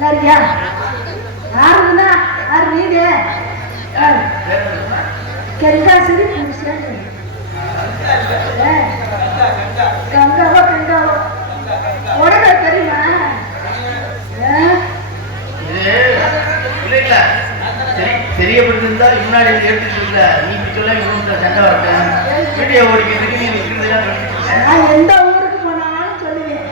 நல்லா இருக்கியா? யாருன்னா யாரு நீங்க? கெங்காசிரி புருஷன். கங்காவோ கங்காவோ உடனே தெரியுமா? தெரியப்பட்டிருந்தா முன்னாடி எடுத்துட்டு இல்ல நீ சொல்ல சண்டை வரட்டேன் வீடியோ ஓடிக்கிறதுக்கு நீ எந்த ஊருக்கு போனாலும் சொல்லுவேன்.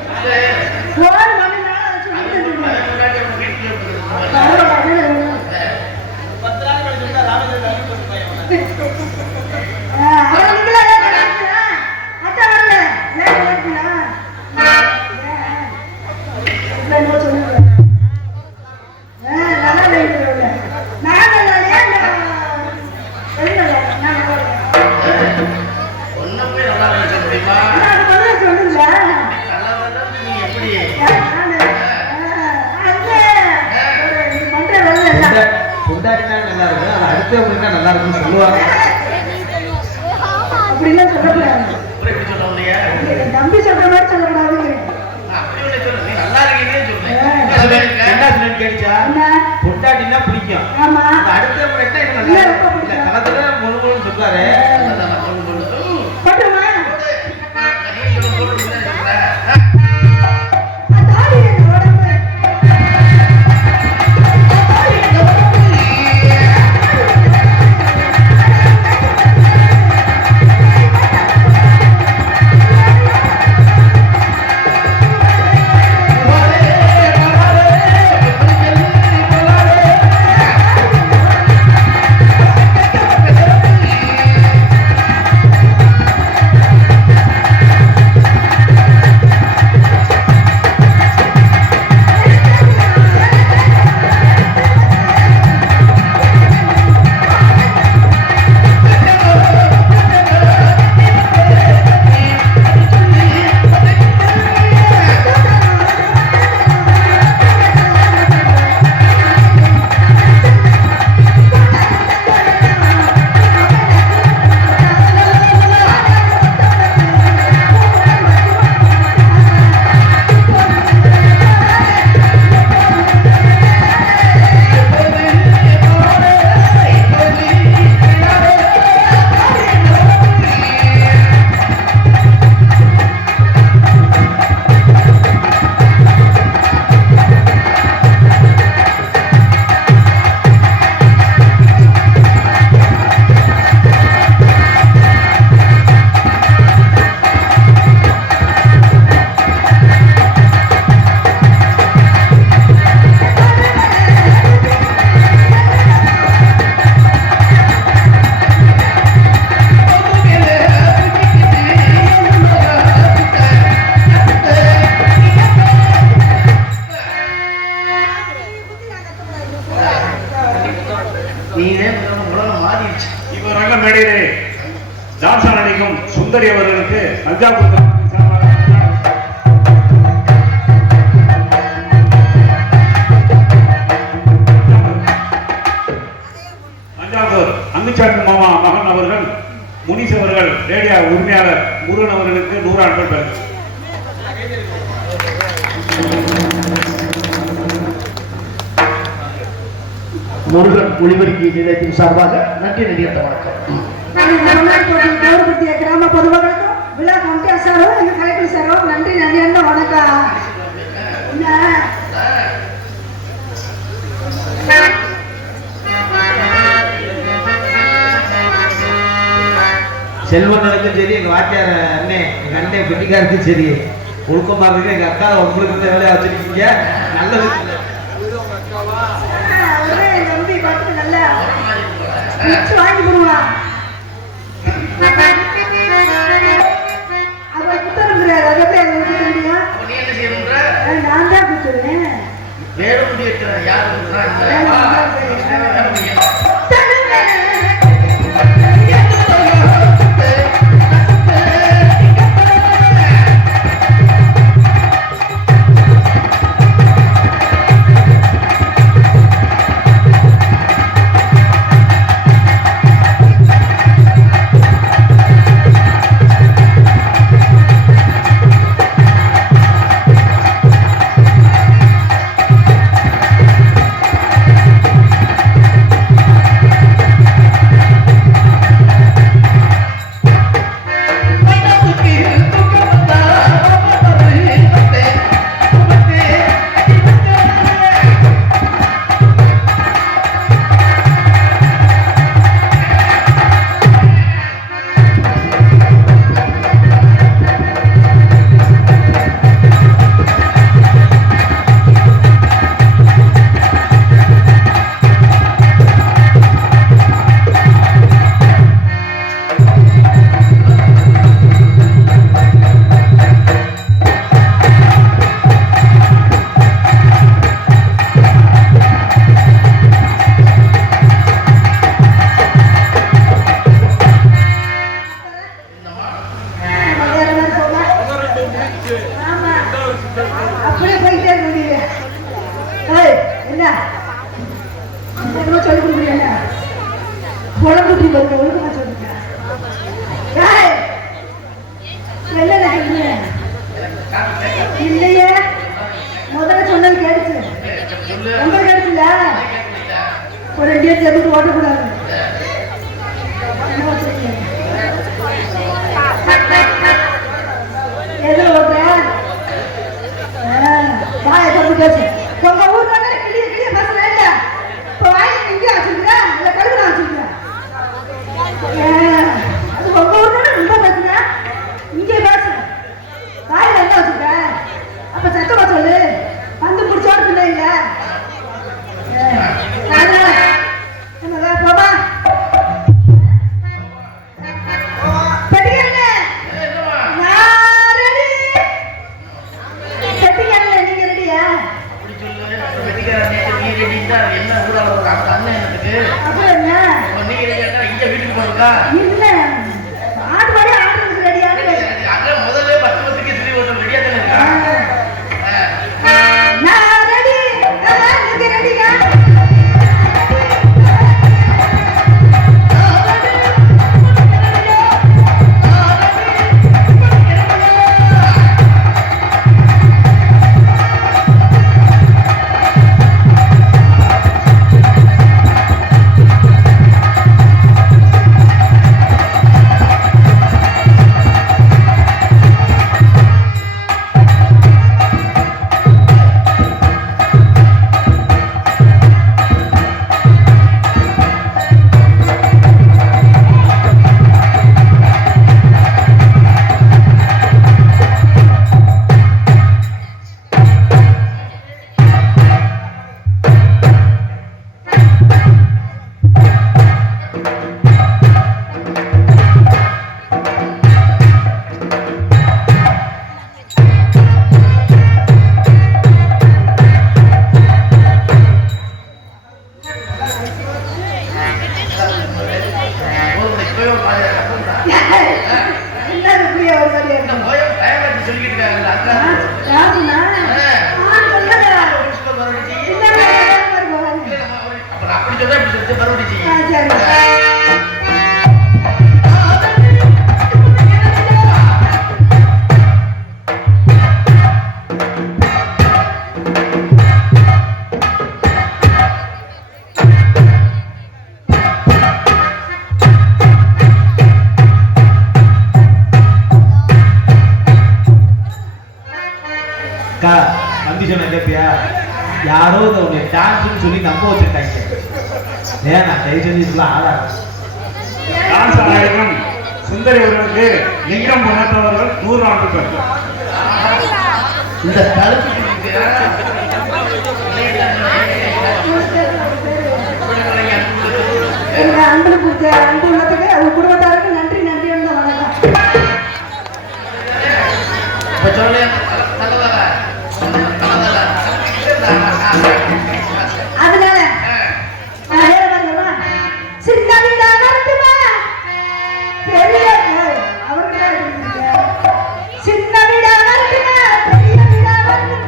நல்லா இருக்குன்னு சொல்லுவாங்க. அப்படிலாம் சொல்லக்கூடாது. தம்பி சொல்ற மாதிரி சொல்லக்கூடாது. பொண்டாட்டினா பிடிக்கும். அடுத்த களத்துல முழுமுழுன்னு சொல்றாரு. சுந்தரி அவர்களுக்கு தஞ்சாவூர் அங்குச்சாமி மாமா மகன் அவர்கள் முனிஸ் அவர்கள் ரேடியோ உரிமையாளர் முருகன் அவர்களுக்கு 100 ஆண்டுகள் பேர். முருகன் ஒளிபரப்பு நிலையத்தின் சார்பாக நன்றி நடிகத்த வணக்கம். கிராம பொதுமக்களுக்கும் விழா கமிட்டி சாரோ எங்க கலெக்டர் சாரோ நன்றி நன்றி வணக்கம். செல்வனுக்கும் சரி எங்க வாத்தியார அண்ணே எங்க அண்ணே பெட்டிக்காருக்கும் சரி ஒழுக்கமா இருக்கு. எங்க அக்கா உங்களுக்கு வேலையா வச்சிருக்கீங்க. நல்லது. வாங்கி கொடுங்களா அவர் புத்தகங்கிறார். அதை நான் தான் கொடுத்துருவேன். அப்படியே போயிட்டே இருக்க முடியல. ஏய், என்ன சொல்லி கொடுக்குறீங்க? என்ன குழம்புட்டி போட்டு ஒழுக்கமா சொல்லுங்க. ஏய், என்ன நினைக்கிறீங்க? இல்லையே, முதல்ல சொன்னது கேட்டுச்சு. ரொம்ப கேட்டுச்சுல, ஒரு 2 இயர் சேர்த்து ஓட்டக்கூடாது. எதுல ஓட்டுற? வாயை தப்பு பேசு. உங்க ஊர்ல கிளிய கிளிய பேசுறேன் இல்ல? இப்ப வாயை இங்க வச்சிருக்க இல்ல கழுவுல வச்சிருக்க? அது உங்க ஊர்ல ரொம்ப பேசுறேன். இங்கே பேசு. வாயில என்ன வச்சிருக்க? அப்ப சத்தமா சொல்லு. வந்து பிடிச்சோட பிள்ளை இல்ல. போமா யாரோ உன்னை டான்ஸ் சொல்லி நம்ப வச்சிருக்காங்க. நான் டைசன் ஆடாது. டான்ஸ் ஆடிக்கும் சுந்தரி அவர்களுக்கு லிங்கம் புனத்தவர்கள் 100 ஆண்டுகள். இந்த கருத்து அன்பு கொடுத்த அன்பு உள்ளத்துக்கு அவங்க குடும்பத்தாருக்கு நன்றி நன்றி வணக்கம். அதனால சின்ன வீடா வரட்டுமா பெரிய அவருக்கு சின்ன வீடா வரட்டுமா பெரிய வீடா வரட்டும்.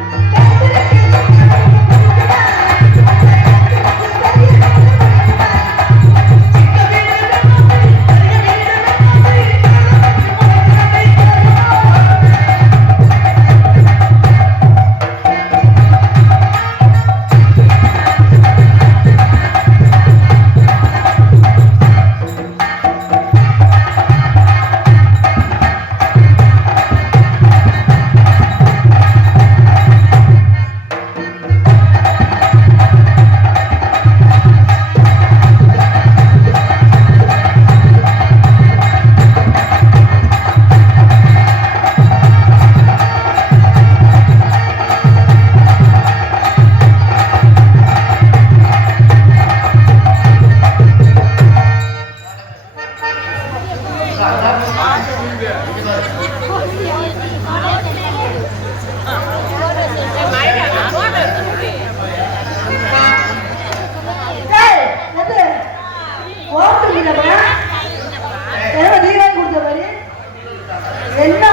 என்ன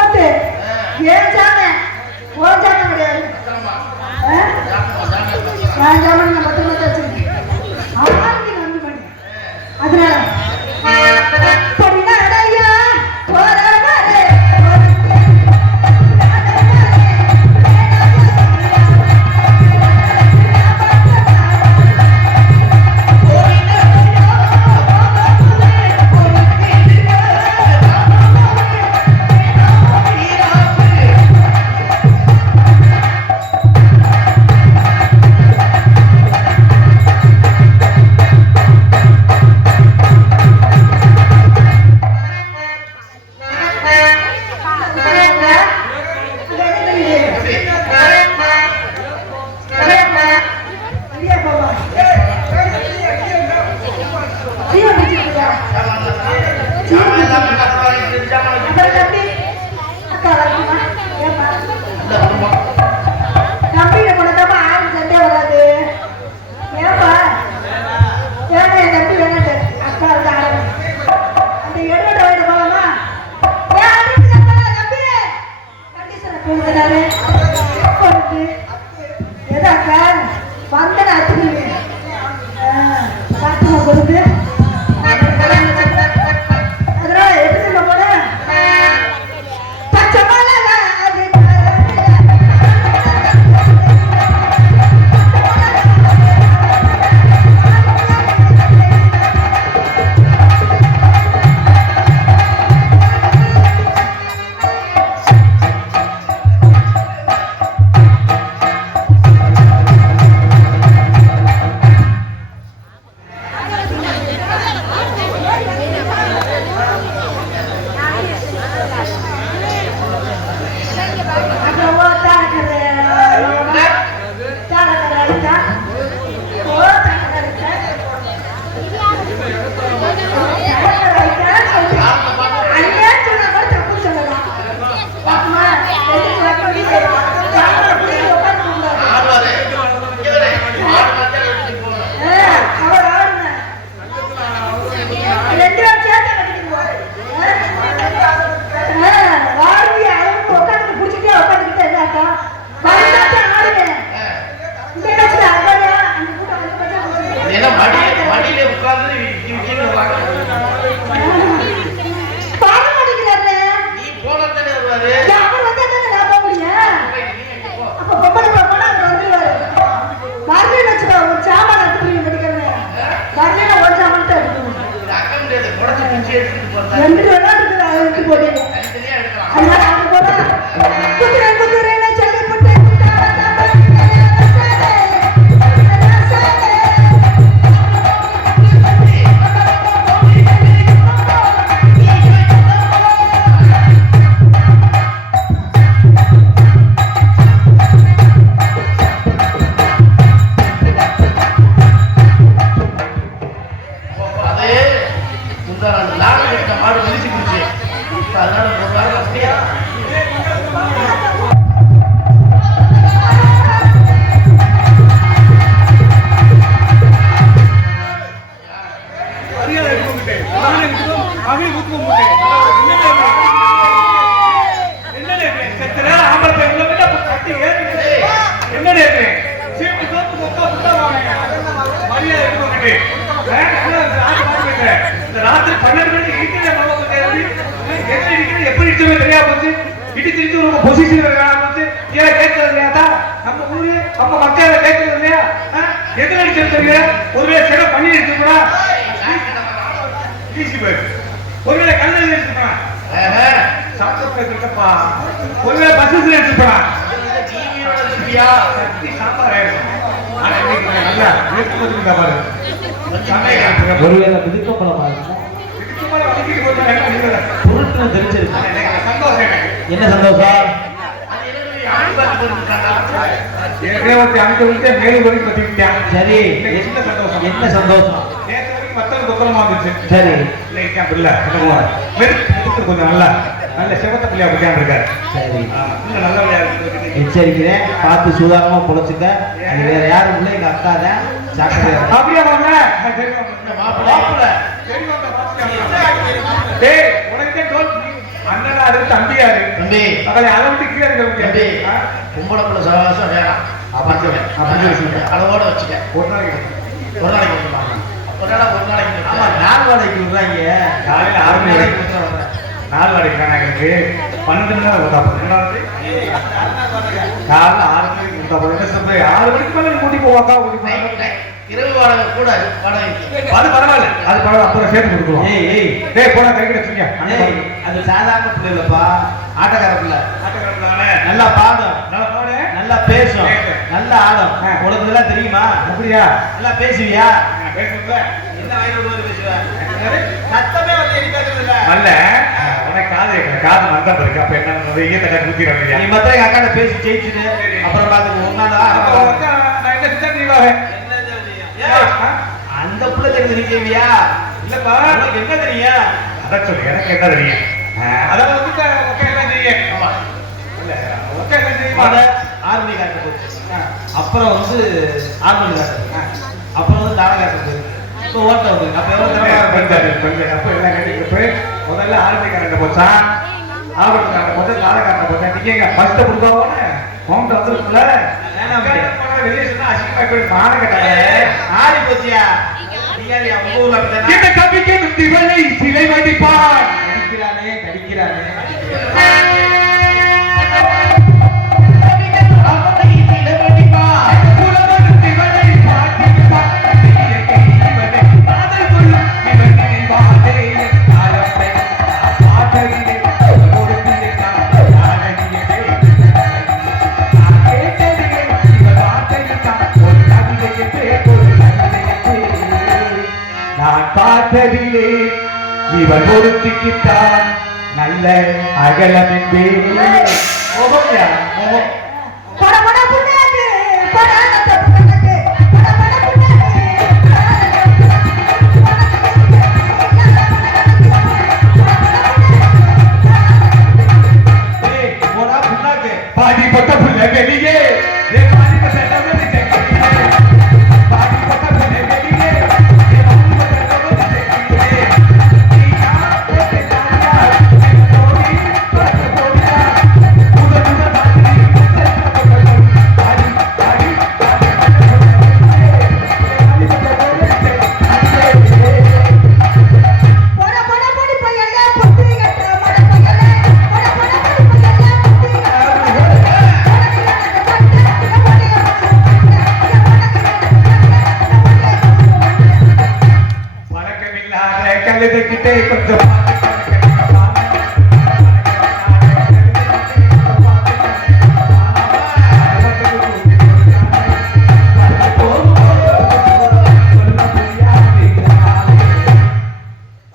ஏன் சாமி ஓ சாமி கிடையாது. நான் ஜாமான் நான் 10 மணி வச்சிருக்கேன் ஆளுக்கு நம்பி பண்ணி அதனால பொன்னடையா போறவரே வந்தன அச்சு காட்டுமா கொடுத்து அதனால எப்படி நம்ம போன பச்சை மிளகா அது ராத்திரி 12 மணிக்கு எப்படி தெரியாம போச்சு இடி திருச்சி உங்க பொசிஷன் போச்சு ஏன் கேட்கறது இல்லையா நம்ம ஊரு நம்ம மக்கள் கேட்கறது இல்லையா எதிர அடிச்சிருக்கீங்க ஒருவேளை சில பண்ணி எடுத்துக்கூடா ஒருவேளை கல்லூரி எடுத்துப்பா சாப்பிட்டு இருக்கப்பா ஒருவேளை பஸ் எடுத்துப்பா சாப்பாடு ஆயிடும் நல்லா பாரு ஒருவேளை மிதுக்கப்படமா பொருட்கள் தெரிஞ்சிருக்கு என்ன சந்தோஷம் சரி என்ன சந்தோஷம் சரி கொஞ்சம் நல்லா நல்ல சிவத்த பிள்ளையா பத்தியான் இருக்காரு சரி நல்ல எச்சரிக்கிறேன் பார்த்து சூதானமா பொழைச்சுக்க அது வேற யாரும் இல்லை எங்க அக்கா தான் சாக்கடை அப்படியே வாங்க உனக்கே தோல் அண்ணனாரு தம்பியாரு தம்பி அவளை அளவுக்கு கீழே இருக்க கும்பலக்குள்ள சவாசம் வேணாம் அளவோட வச்சுக்க. ஒரு நாளைக்கு ஒரு நாளைக்கு கொடுத்துருவாங்க. ஒரு நாளைக்கு ஆமா 4 வாடகைக்கு விடுறாங்க. காலையில 6 மணி வரைக்கும் 4 வாடகைக்கு வேணாம் எங்களுக்கு 12 மணி நேரம் கொடுத்தா போதும். காலைல 6 மணிக்கு கொடுத்தா போதும். என்ன சொல்றது 6 மணிக்கு மேல கூட்டி போவாக்கா கூட்டி போவாங்க. இரவு வாடகை கூட வாடகை அது பரவாயில்ல, அது பரவாயில்ல, அப்புறம் சேர்த்து கொடுத்துருவோம். டேய் போடா கை கிடச்சுங்க. அது சாதாரண பிள்ளை இல்லப்பா, ஆட்டக்கார பிள்ளை. ஆட்டக்காரர்களானே நல்லா பாடும், நல்லா போடு. நல்லா பேசும், நல்லா ஆடும். உனக்கு இதெல்லாம் தெரியுமா? அப்படியா? நல்லா பேசுவியா? பேசுறதுல என்ன வயது விடுவது பேசுவேன்? சத்தமே வந்து எடி பேசுறது இல்ல. அல்ல உனக்கு காது கேட்கல, காது மந்தம் இருக்கு. அப்ப என்ன பண்ணுறது? ஈயத்தக்கா குத்திடுறீங்க. நீ மத்த எங்க அக்காட்ட பேசி ஜெயிச்சுட்டு அப்புறம் பாத்துக்கோ. நான் என்ன சித்தா நீவாவேன் அந்த புள்ள தெரிஞ்சு செய்வியா? இல்லப்பா, உனக்கு என்ன தெரியும்? அதான் சொல்லு, எனக்கு என்ன தெரியும்? அதான் வந்து எல்லாம் தெரியும். ஆமா இல்ல எல்லாம் தெரியுமா? ஆர்மி காட்ட போச்சு, அப்புறம் வந்து ஆர்மி காட்டு, அப்புறம் வந்து தார காட்ட போயிருக்கு, இப்போ ஓட்ட வந்து அப்ப எவ்வளவு கொஞ்சம் அப்ப எல்லாம் கேட்டு போய் முதல்ல ஆர்மி காட்ட போச்சா, ஆபத்து காட்ட போச்சா, தார காட்ட போச்சா? நீங்க எங்க ஃபர்ஸ்ட் கொடுப்பாவோன்னு ஹோம் வந்துருக்குல்ல. வெளியே சொன்னா அசிங்கமா போய் மான கட்டாங்க. ஆடி போச்சியா? நீங்க உங்க ஊர்ல அப்படித்தானே? இந்த கவிக்கு திவலை சிலை வடிப்பான். கடிக்கிறானே கடிக்கிறானே. பார்த்ததிலே இவன் பொருத்திக்கிட்டான் நல்ல அகலம் என்பே. முகம்யா முகம். படபட புண்ணாக்கு, படாத புண்ணாக்கு, படபட புண்ணாக்கு, ஏய் போடா புண்ணாக்கு. பாதிப்பட்ட புள்ள வெளியே, பாதிப்பட்ட வெளியே, பாதிப்பட்ட புள்ள வெளியே. பட பட படி பையல்ல புத்தி கட்ட மட பையல்ல, பட பட படி பையல்ல புத்தி கட்ட பழக்கமில்லாத கழுதைகிட்டே கொஞ்சம்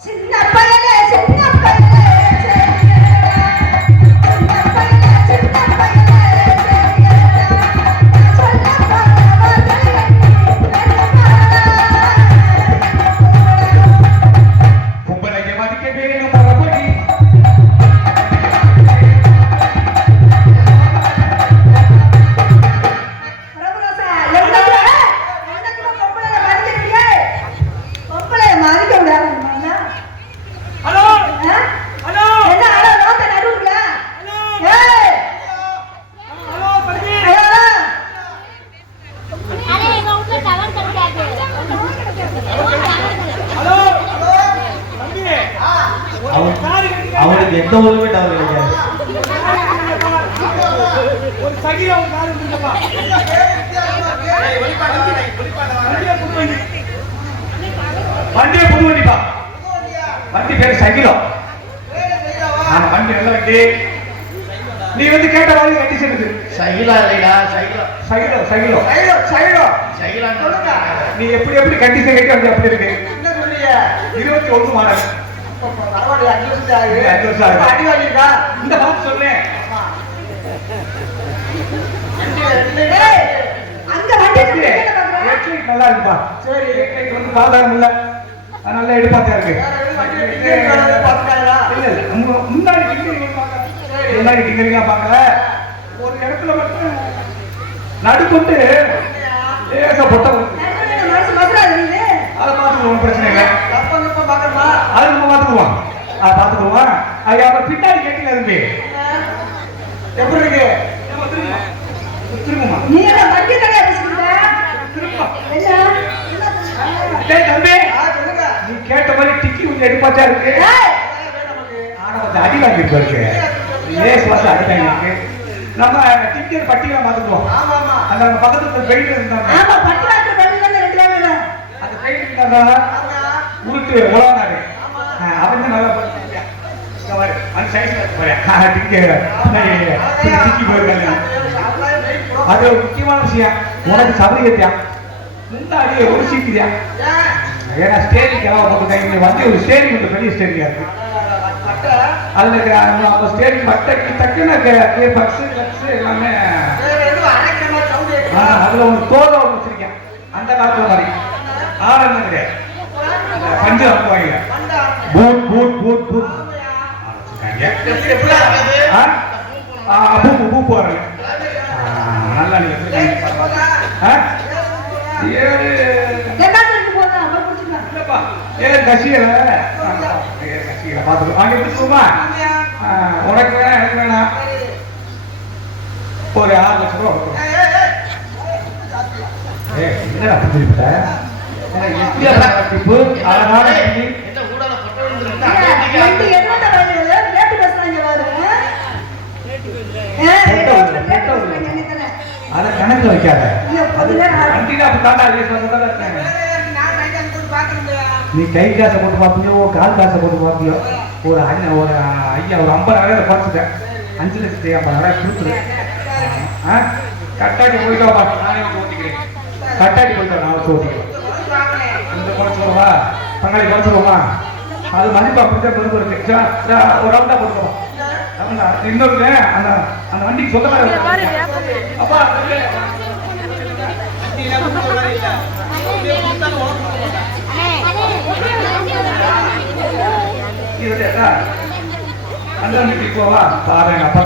சின்ன பையல்ல சின்ன பையல்ல சின்ன பையல்ல சின்ன பையல்ல சொல்ல பொம்பளைங்க மதிக்க வேணும் மரபடி. பிரபுராசா எவ்வளவு என்னக்கு பொம்பளை மதிக்கறியே பொம்பளை மதிக்க விடாதீங்க. ஹலோ ஆ? ஹலோ என்ன அட ரோட்ட நடுவுல ஏய் ஹலோ படி. ஹலோ अरे ये उनका टावर कर दिया है ஹலோ தம்பி அவனுக்கு எந்த ஊருமே டவர் கிடைக்காது. ஒரு சகில ஒரு கார் இருக்குப்பா. வண்டியே புது வண்டிப்பா. வண்டி பேரு சகிலம். ஆமா வண்டி நல்ல வண்டி. நீ வந்து கேட்ட மாதிரி கண்டிஷன் இருக்கு. சைலா இல்லைடா சைலா சகிலம் சகிலம் சகிலம். சைலா சொல்லுங்க. நீ எப்படி எப்படி கண்டிஷன் கேட்க வண்டி அப்படி இருக்கு. என்ன சொல்றீங்க 21 மாடல். பரவாயில்லை 5 வருஷம் ஆகுது 5 வருஷம் ஆகுது. அடி வாங்கிருக்கா இந்த பார்த்து சொல்றேன். ஏய் அங்க வண்டி நிறுத்திட்டு பாக்குறேன் ஹெட்லைட் நல்லா இருக்குப்பா. சரி ஹெட்லைட் வந்து பாதாரம் இல்ல. அது நல்லா எடுப்பாத்தா இருக்கு. பாத்துட்டாங்களா இல்ல இல்ல முன்னாடி டிங்கரிங் பார்க்கல. முன்னாடி டிங்கரிங்கா பார்க்கல. ஒரு இடத்துல மட்டும் நடுக்கொண்டு லேசா பொட்ட வருது. மனசு மதுரா நீங்க அதை பார்த்துக்குவோம், பிரச்சனை இல்லை. அப்ப இப்ப பாக்கணுமா அதை நம்ம பார்த்துக்குவோம். பார்த்துக்குவோம். அது அப்புறம் பின்னாடி கேட்கல இருந்து எப்படி இருக்கு திரும்புமா நீ என்ன வண்டி டேய் தம்பி சொல்லுங்க நீ கேட்ட மாதிரி டிக்கி கொஞ்சம் எடுப்பாச்சா இருக்கு ஏய், ஆனா கொஞ்சம் அடி வாங்கிட்டு இருக்கு லேஸ் வாசம் அடி வாங்கிருக்கு நம்ம டிக்கெட் பட்டியலை மாத்துவோம் ஆமா ஆமா அந்த நம்ம பக்கத்துல பெயிண்ட் இருந்தாங்க ஆமா, பட்டு வாங்குற பதில் தான் 2 ரூபாய் வேணும். அந்த பெயிண்ட் இருந்தாங்க உருட்டு உலகாடு அவன் தான் நல்லா பண்ணிருக்கான் அந்த சைஸ்ல போறேன் டிக்கி போயிருக்காங்க அது ஒரு முக்கியமான விஷயம் உனக்கு சபரியத்தியா முன்னாடியே ஒரு சீக்கிரியா ஏன்னா ஸ்டேரிங் எல்லாம் போட்டுருக்காங்க வந்து ஒரு ஸ்டேரிங் வந்து பெரிய ஸ்டேரிங்கா இருக்கு அதுல இருக்கிற அந்த ஸ்டேரிங் மட்டைக்கு டக்குன்னு பக்ஸ் கிளக்ஸ் எல்லாமே அதுல ஒரு தோலை ஒன்று வச்சிருக்கேன் அந்த காலத்துல மாதிரி ஆரம்பம் கிடையாது பஞ்சு அனுப்புவாங்க பூட் பூட் பூட் பூட் பூப்பு வரல நல்லா நீங்க ஏழு எல்லாத்துக்கும் போதும், அப்புறம் குடிச்சுக்கலாம். இல்லப்பா ஏழு கசியல கசியல பார்த்துக்கோ அங்கே பிடிச்சுக்கோமா உனக்கு வேணா எனக்கு வேணாம் ஒரு 6 லட்சம் ரூபா கொடுக்கணும் என்னடா புரிஞ்சுக்கிட்ட அழகான ரெண்டு எண்ணெய் வயல்கள், ரேட்டு பேசுறாங்க பாரு. ரேட்டு பேசுறாங்க, என்ன தானே? அதை கணக்குல வைக்காத இல்ல, பதிலே ஆறு. வண்டியில அப்படி தாண்டா இருக்காங்க நீ கை காசை போட்டு பார்ப்பியோ கால் காசை போட்டு பார்ப்பியோ ஒரு ஐயா ஒரு 50,000 குறைச்சிட்டேன் 5 லட்சத்தி 50,000 கொடுத்துரு கட்டாட்டி போயிட்டு வாப்பா நானே வந்து ஓட்டிக்கிறேன் கட்டாட்டி போயிட்டு நான் வச்சு ஓட்டிக்கிறேன் இந்த குறைச்சிடுவா பங்காளி குறைச்சிடுவோமா அது மதிப்பு அப்படித்தான் பெருமை இருக்கு ஒரு ரவுண்டா போட்டுருவோம் இன்னொரு அந்த அந்த வண்டிக்கு சொந்தமாக அப்பா அந்த வண்டிக்கு போவா பாரு எங்க அப்பா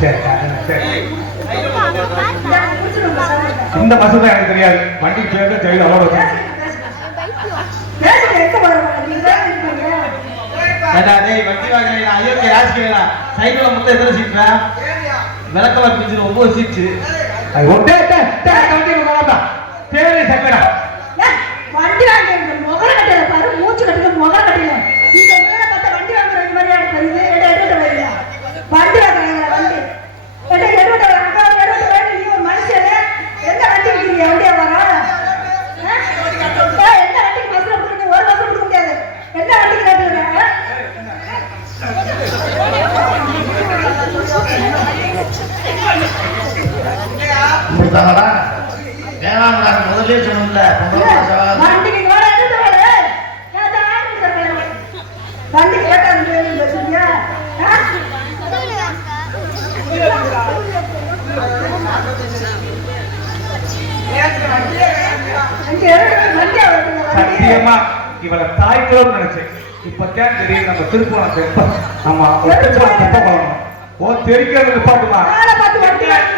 சரி சரி இந்த பஸ் தான் எனக்கு தெரியாது வண்டிக்கு சேர்ந்து தெரியுது அவ்வளோ பேசுங்க, எங்க வருவாங்க? நீங்க தான் இருக்கீங்க. ஏடா டேய் வண்டி வாங்குறீங்க அயோக்கிய ராசிக்கலா சைக்கிள்ல மொத்தம் எத்தனை சீட்ரா விளக்கமா பிரிச்சு 9 சீட்டு தேவை சக்கரா ஏய், வண்டி வாங்குறது முகர கட்டையில பாரு, மூச்சு கட்டையில முகர கட்டையில. நீங்க மேல பார்த்தா வண்டி வாங்குறது மாதிரியா தெரியுது. எடுத்து வைங்க. வண்டி வாங்குறீங்க வண்டி. எடுத்து வைங்க. நீ ஒரு மனுஷனே. எந்த வண்டி விக்கிறீங்க? வண்டியா வரோம். எந்த வண்டிக்கு பஸ்ல கொடுக்க ஒரு பஸ் கொடுக்க முடியாது. எந்த வண்டிக்கு கட்டுறீங்க? இப்படித்தானடா வேளாண் நான் முதலே சொன்னேன்ல வண்டிக்கு வர எடுத்து வர. ஏதா ஆயிரம் சார் வண்டி கேட்டா பேசுறியா? சத்தியமா இவளை தாய்க்குள்ள நினைச்சேன் இப்பதான் தெரியும் நம்ம திருப்போணம் தெப்ப நம்ம தெப்ப பண்ணணும் ஓ தெரிக்கிறது நிப்பாட்டுமா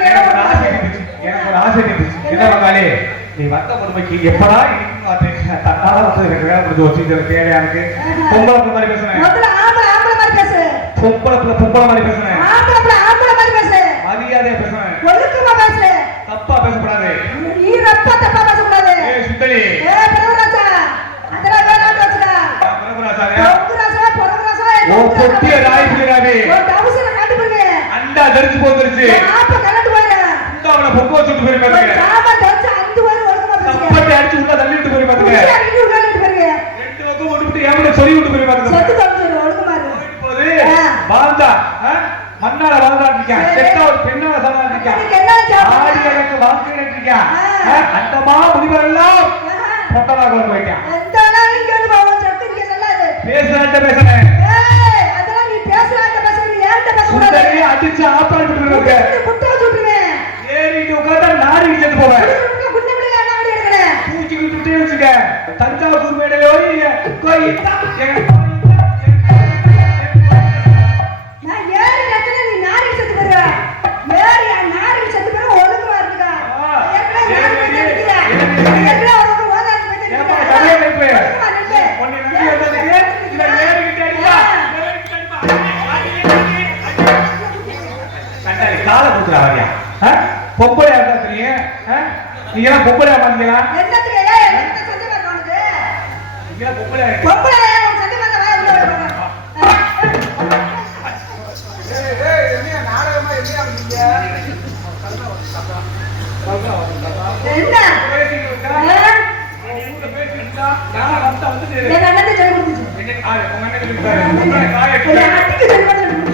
எனக்கு ஒரு ஆசை இருந்துச்சு என்ன வந்தாலே நீ வந்த பொறுமைக்கு எப்படா இருக்கும் பார்த்தேன் தன்னால வந்து எனக்கு வேலை முடிஞ்சு வச்சு தேவையா இருக்கு பொம்பளை மாதிரி பேசுறேன் பொம்பளை மாதிரி பேசுறேன் மரியாதையா பேசுறேன் தப்பா பேசக்கூடாது சுத்தலி ஓ பொட்டிய ராயிக்கிறானே அண்டா தரிச்சு போந்துருச்சு அவனை பொங்க வச்சுட்டு போய் பாருங்க தப்பத்தை அடிச்சு உள்ள தள்ளிட்டு போய் பாருங்க 2 பக்கம் ஓடிட்டு ஏன் சொல்லி விட்டு போய் பாருங்க வாழ்ந்தா மண்ணால வாழ்ந்தாட்டிருக்கான் செத்தா ஒரு பெண்ணால சாதாட்டிருக்கான் ஆடி எனக்கு வாழ்க்கை நட்டிருக்கான் அந்தமா முனிவரெல்லாம் பொட்டலாக வந்து வைக்கான் பேசுறேன் சுந்தரி அடிச்சு ஆப்பாட்டு ஏறிட்டு உட்காந்தா நாரி செத்து போவேன் தூக்கிக்கிட்டு வச்சுக்க தஞ்சாவூர் மேடையோ காலை கொடுக்குறாங்க பொம்பளையா இருந்தா தெரியும். நீங்க எல்லாம் பொம்பளையா பாத்தீங்களா? என்னத்துக்கு என்ன சந்தேகம் இருக்கு உனக்கு? நீங்க எல்லாம் பொம்பளையா இருக்கு. பொம்பளை உன் சந்தேகம் இருந்தா வா உள்ள வா. என்ன? என் அண்ணனுக்கு சொல்லி கொடுத்துச்சு. என் அண்ணிக்கு சொல்லி கொடுத்துச்சு.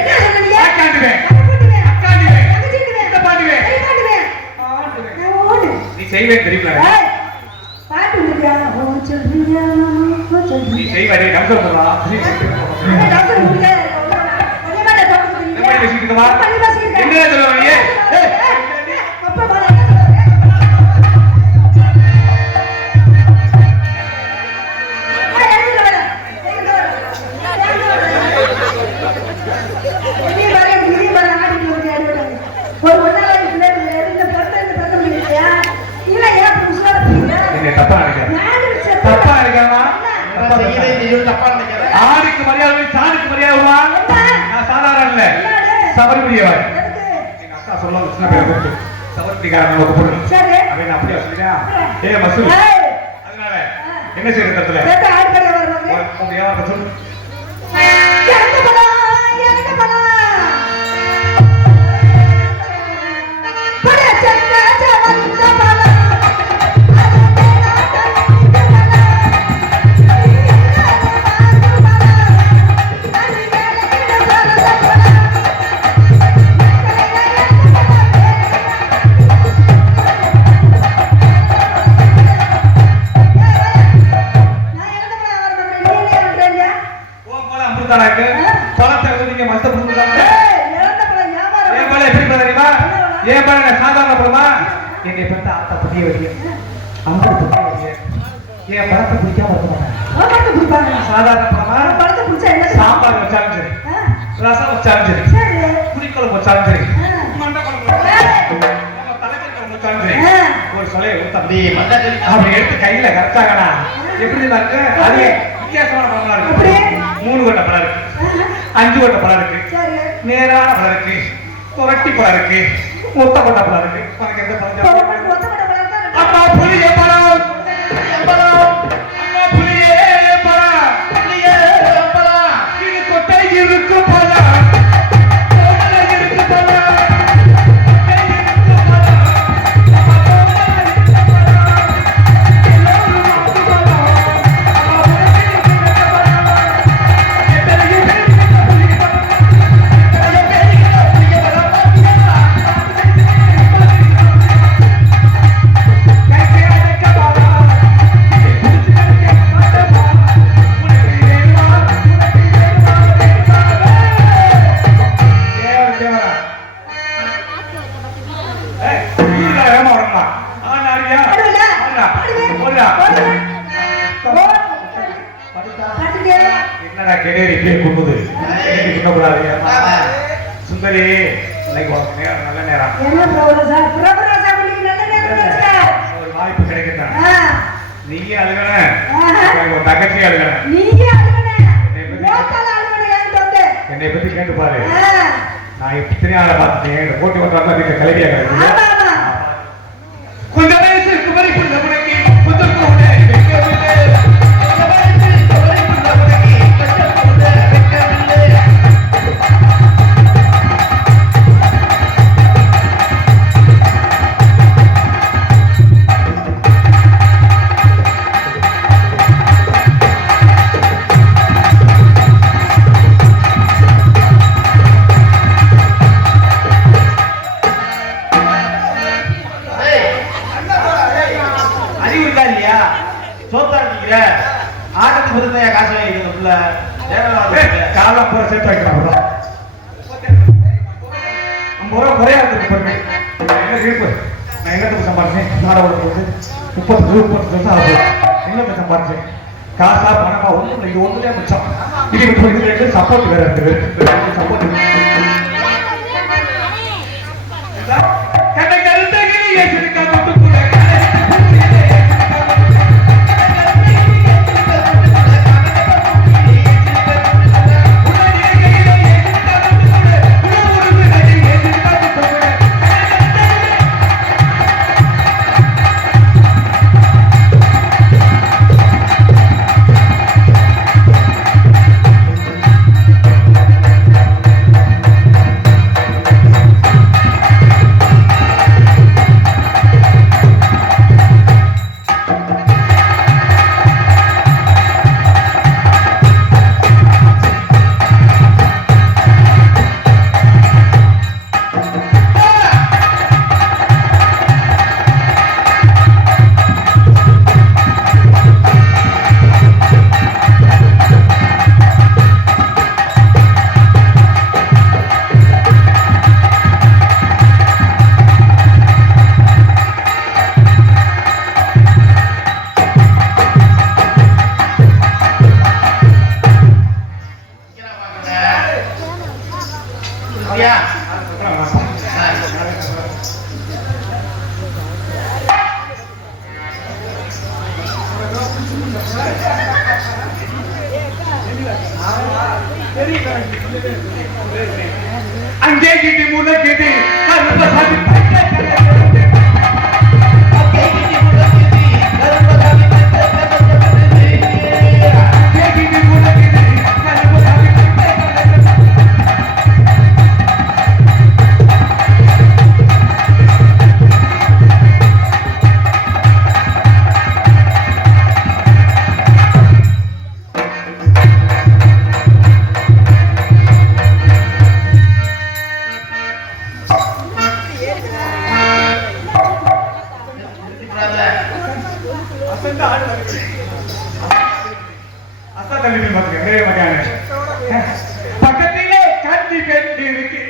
என்ன சொன்னீங்க? அக்காண்டுவேன். தங்கச்சிண்டுவேன். கைகாண்டுவேன். நான் ஓடு. நீ செய்வேன் தெரியுமா? ஏய், பாட்டு முடியா? ஓ சொல்றியா? ஓ நீ சொல்றியா? செய்வாடி டம்சர் போடலாம். அண்ணா டாக்டர் முடியா? ஒண்ணே மேல டாக்டர் முடியா? என்ன பண்ணி பேசிட்டு இருக்கமா? பண்ணி பேசிட்டு என்ன சொல்லுவ நீ? அப்பா பால என்ன சொல்றாரு? நீங்க தப்பா நினைக்கிறேன். தப்பா நினைக்கிறேனா? ஆணுக்கு மரியாதை சாணுக்கு மரியாதை வருமா? நான் சாதாரண இல்ல, சபரிமலையவர். எங்க அக்கா சொல்ல சின்ன பேரை கூப்பிட்டு சபரிமலைக்காரன் ஒரு பொருள் அப்படின்னு அப்படியே சொல்லியா? ஏ மசூல், அதனால என்ன செய்யறது தரத்துல உங்க ஏன் சொல்லு. பழத்தை நீங்க மத்த புரிஞ்சுக்காங்க. ஏன் பாருங்க சாதாரண படமா? என்னை பத்த ஆத்தா புதிய வழிய அவங்க புதிய வழிய ஏன் படத்தை பிடிக்காம இருக்க மாட்டேன். சாதாரண படமா? சாம்பார் வச்சாலும் சரி, ரசம் வச்சாலும் சரி, புளிக்குழம்பு வச்சாலும் சரி, மண்டை குழம்பு தலைக்கல் வச்சாலும் சரி, ஒரு சொலையை தம்பி அப்படி எடுத்து கையில கரைச்சாங்கண்ணா எப்படி இருக்கு? அது வித்தியாசமான பழமா இருக்கு. 3 கொட்டை பழம் இருக்கு, 5 கொட்டை பழம் இருக்கு, நேரான பழம் இருக்கு, புரட்டி பழம் இருக்கு, மொத்த கொட்டை பழம் இருக்கு. உனக்கு எந்த பழம்? அம்மா புளிய பழம், அம்மா புளிய பழம், இது கொட்டை இருக்கு பழம், கொட்டை இருக்கு பழம், என்னடா கெடேரி பேர் கும்புது சுந்தரி இன்னைக்கு நல்ல நேரம் ஒரு வாய்ப்பு கிடைக்கத்தான். நீயே அழுகன, உன் தங்கச்சி அழுகன. என்னை பத்தி கேட்டு பாரு. நான் இத்தனை ஆளை பார்த்துட்டேன். போட்டி கொண்டு வீட்டுல கல்வியா கிடையாது. கொஞ்ச வயசுக்கு வரை புள்ளவனுக்கு கொஞ்சம் கூட காலம் போற சேர்த்து வைக்கலாம். 50 ரூபா குறையா இருக்கு. என்ன இருக்கு? நான் என்னத்துக்கு சம்பாதிச்சேன்? நாடோட போது 30 வருஷம் ஆகுது. என்னத்தை சம்பாதிச்சேன்? காசா பணமா ஒண்ணும் இல்லை. இது ஒண்ணுதான் மிச்சம். இது சப்போர்ட் வேற இருக்கு. சப்போர்ட் அங்கே கிட்டி முன்னகிட்டி பக்கத்திலே கட்டி கட்டி இருக்கு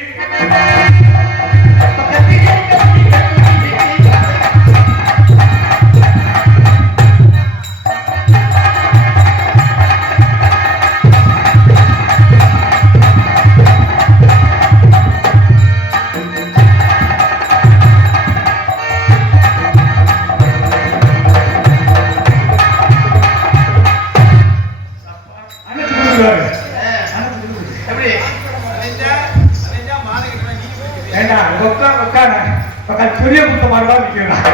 பெரிய குத்த மாதிரி நிற்கிறான்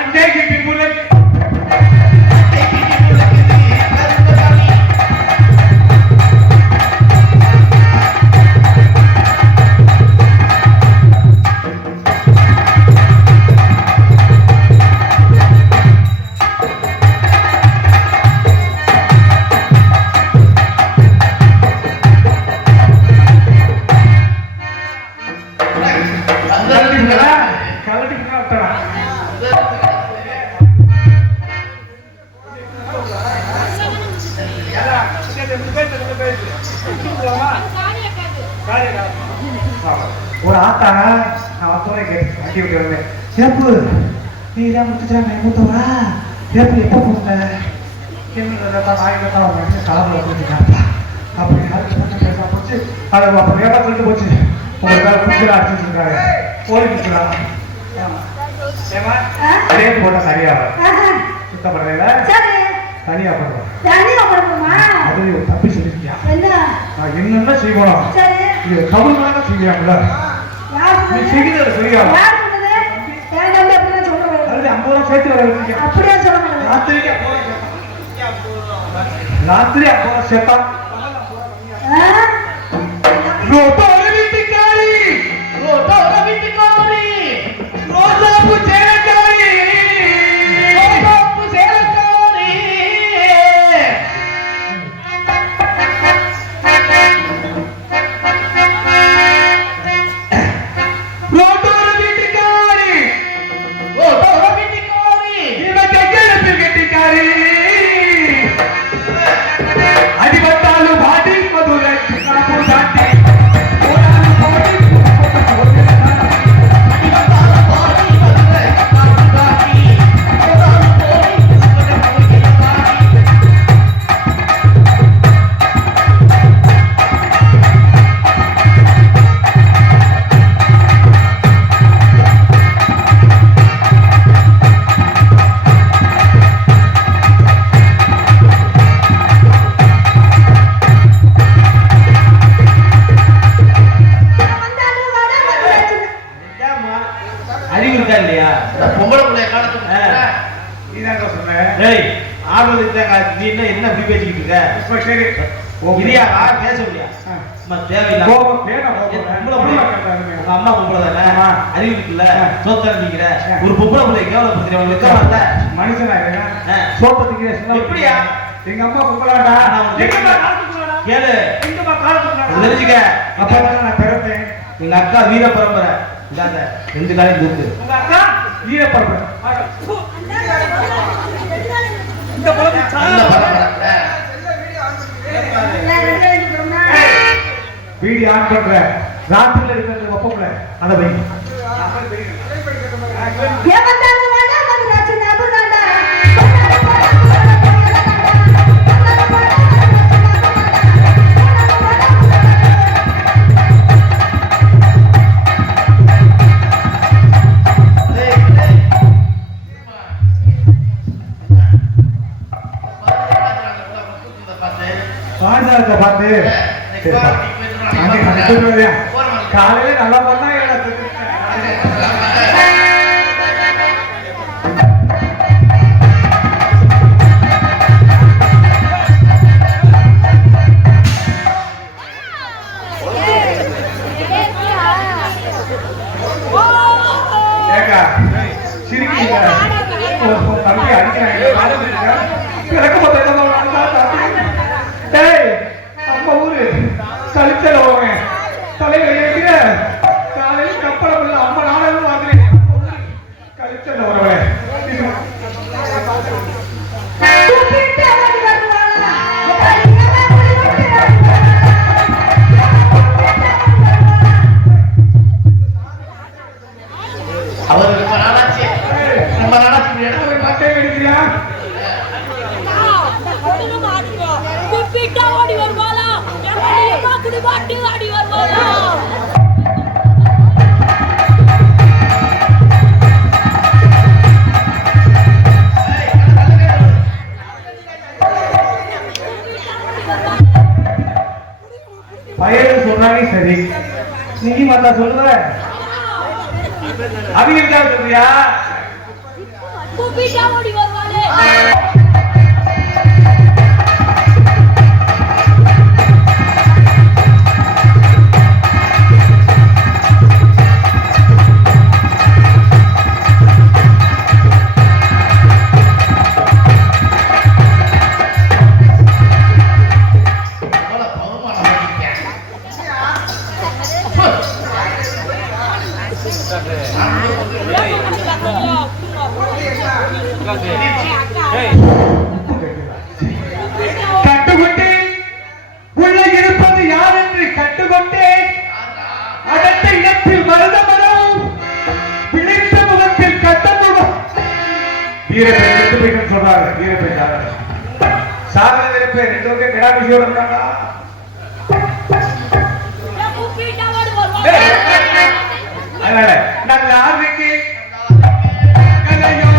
அங்கே கிட்டி முன்னகிட்டி ஒரு ஆத்தா நான் தோலை கேட்டு வண்டி விட்டு வந்தேன் ஏப்பு நீ இதான் முடிச்சுட்டாங்க மூத்தவரா ஏப்பு எப்போ போங்க காலத்தில் போச்சுட்டாப்பா அப்படி பேச போச்சு அதை அப்புறம் ஏப்பா சொல்லிட்டு போச்சு உங்களுக்கு வேலை குடிச்சா அடிச்சுருக்காங்க கோழி குடிச்சுடா ஏமா ரேட் போட்டா சரியாகும் சுத்தம் பண்ணுறீங்களா தனியா பண்ணுறோம் அது தப்பி சொல்லிருக்கியா நான் என்னென்ன செய்வோம் இது தமிழ்நாடு செய்யாங்களா நீ செய்கிறது சரியாகும் அது 50 ரூபா சேர்த்து வர ராத்திரி 50 ரூபா சேர்த்தா அடிபட்டாலும் பாடி மதுரை ஒரு பொம்பளை பிள்ளை கேவலப்படுத்துறீங்க மனுஷனா எப்படியா எங்க அம்மா பொம்பளாடா கேளு தெரிஞ்சுக்க அப்ப நான் பிறந்தேன் எங்க அக்கா வீர பரம்பரை இல்லாத 2 காலையும் தூக்கு உங்க அக்கா வீர பரம்பரை வீடியோ ஆன் பண்ற ராத்திரில இருக்கிறது ஒப்பம்ல அத வை முந்தானத்தை பார்த்து காலையில நல்லா பண்ணா தம்பி அடிக்கிறாங்க நம்ம ஊரு கழிச்சல போவேன் தலைவர் இருக்கிற காலையில் கப்பலம் இல்ல அம்மா நானும் வாங்குறேன் கழிச்சல வருவேன் அவர் ரொம்ப நாளாச்சு இடத்துல போய் பட்டை அடிக்கிறியா ஓடி வருவாளா குடிபாட்டு ஆடி வருவாளா பையன் சொன்னாலே சரி நீ மாத்தா சொல்லுவ அவங்க சொல்றியா ஓடி வருவாளே கட்டுக்கொண்டே உள்ள இருப்பது யார் என்று கட்டுக்கொண்டே அடுத்த இடத்தில் மருதமரம் பிழைத்த முகத்தில் கட்டமுகம் வீரப்பெண் சொல்றாங்க வீரப்பெண் சாதனை வீரப்பெண் ரெண்டு வகை கிடா விஷயம் இருந்தாங்க அதனால நல்ல ஆர்விக்கு கலையோ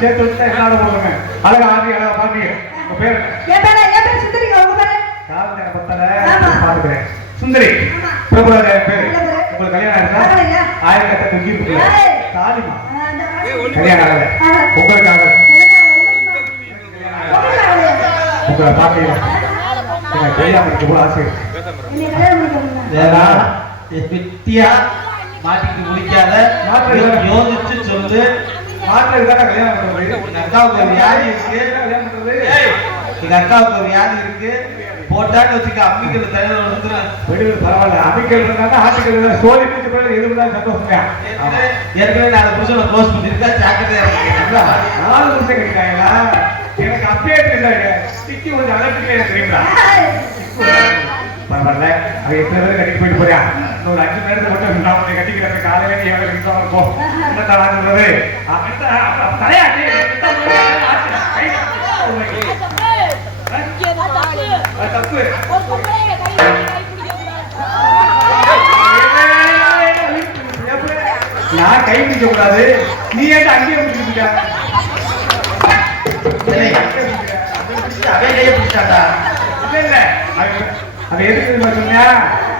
சேர்த்து வச்சு என்ன போடுங்க அழகா ஆதி அழகா பாருங்க உங்க பேரு என் பேர் சுந்தரிங்க உங்க பேரு காரணம் எனக்கு பத்தல பாத்துக்கிறேன் சுந்தரி பிரபுராஜ பேரு உங்களுக்கு கல்யாணம் இருக்கா ஆயிரக்கத்தை தூக்கி சாதிமா கல்யாணம் ஆகல உங்களுக்காக உங்களை பாத்தீங்க கல்யாணம் இருக்கு கூட ஆசை வித்தியா மாட்டிட்டு முடிக்காத யோசிச்சு சொல்லு மாட்டுறதுக்காக கல்யாணம் பண்றது எங்க அக்காவுக்கு ஒரு வியாதி இருக்கு கல்யாணம் பண்றது எங்க அக்காவுக்கு ஒரு வியாதி இருக்கு போட்டான்னு வச்சுக்க அம்மிக்கல் தலையில விழுந்துரும் வெளியூர் பரவாயில்ல அம்மிக்கல் இருந்தாங்க ஆட்டுக்கல் சோழி பிடிச்ச பிறகு எதுவும் சந்தோஷம் ஏற்கனவே நான் புருஷனை க்ளோஸ் பண்ணிருக்கா ஜாக்கிரதையா இருக்கீங்களா 4 வருஷம் கிடைக்காங்களா எனக்கு அப்டேட் இல்லை சிக்கி கொஞ்சம் அலர்ட்டுக்கே தெரியுங்களா பரவாயில்ல அவ எத்தனை பேர் கட்டிட்டு போயிட்டு போறியா இன்னொரு 5 நேரத்தை மட்டும் நான் உன்னை கட்டிக்கிறேன் காலையில நீ எவ்வளவு நிமிஷம் இருக்கும் என்னத்தான் சொல்றது தலையாட்டி தப்பு நான் கை பிடிக்க கூடாது நீ ஏன் அங்கேயே பிடிச்சிருக்க அவன் கையை பிடிச்சாண்டா. இல்ல அவன் எதுக்கு சொன்னா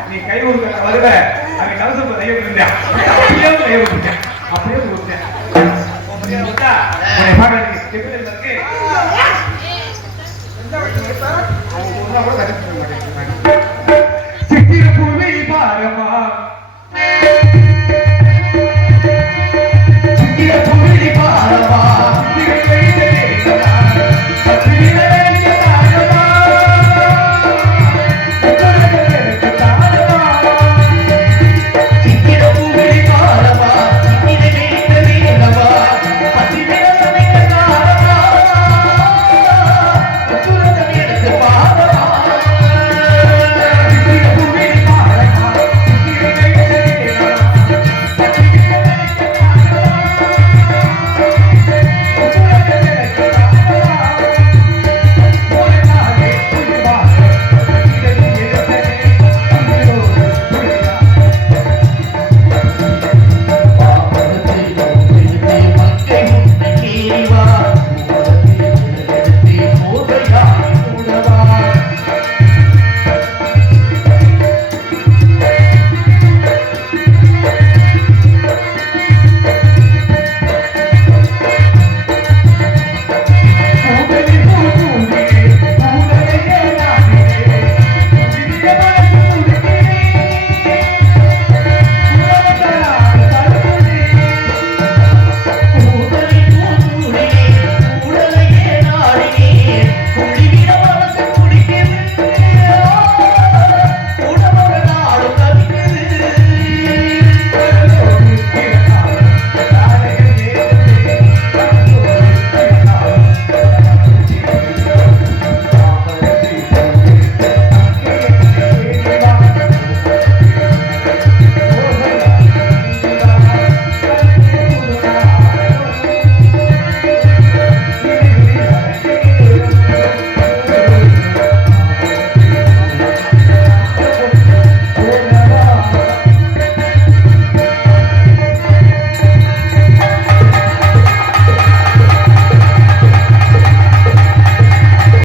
நீ கை கொடுக்க வருவ அவன் கவசம் கையை விட்டுட்டேன் அப்படியே கையை விட்டுட்டேன் அப்படியே கொடுத்தேன் அப்படியே விட்டா உன்னை பார்க்கறதுக்கு எப்படி இருக்கு ஒன்னா கூட தடுக்க மாட்டேன்